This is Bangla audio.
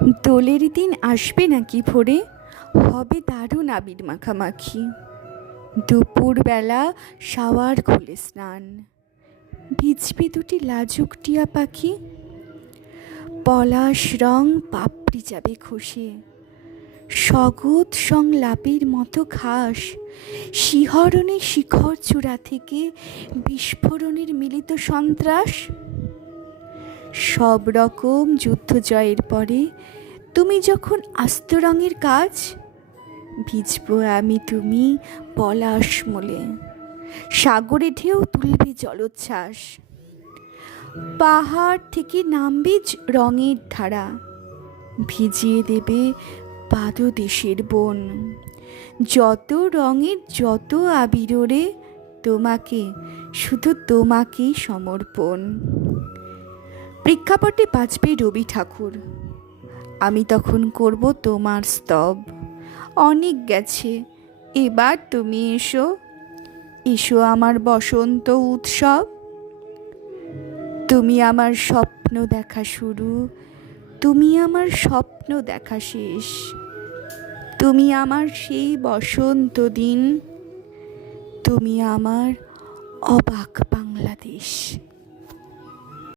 দোলের দিন আসবে নাকি ভোরে, হবে দারুণ আবির মাখামাখি। দুপুরবেলা শাওয়ার খুলে স্নান, ভিজবে দুটি লাজুক টিয়া পাখি। পলাশ রং পাপড়ি যাবে খসে, স্বগত সংলাপের মতো ঘাস শিহরণে শিখর চূড়া থেকে বিস্ফোরণের মিলিত সন্ত্রাস। সব রকম যুদ্ধ জয়ের পরে তুমি যখন আস্ত রঙের কাজ, ভিজবো আমি তুমি পলাশ মূলে, সাগরে ঢেউ তুলবে জলোচ্ছ্বাস। পাহাড় থেকে নামবে রঙের ধারা, ভিজিয়ে দেবে পাদদেশের বন। যত রঙের যত আবিরে তোমাকে, শুধু তোমাকেই সমর্পণ। প্রেক্ষাপটে বাজবে রবি ঠাকুর, আমি তখন করব তোমার স্তব। অনেক গেছে, এবার তুমি এসো, এসো আমার বসন্ত উৎসব। তুমি আমার স্বপ্ন দেখা শুরু, তুমি আমার স্বপ্ন দেখা শেষ। তুমি আমার সেই বসন্ত দিন, তুমি আমার অবাক বাংলাদেশ।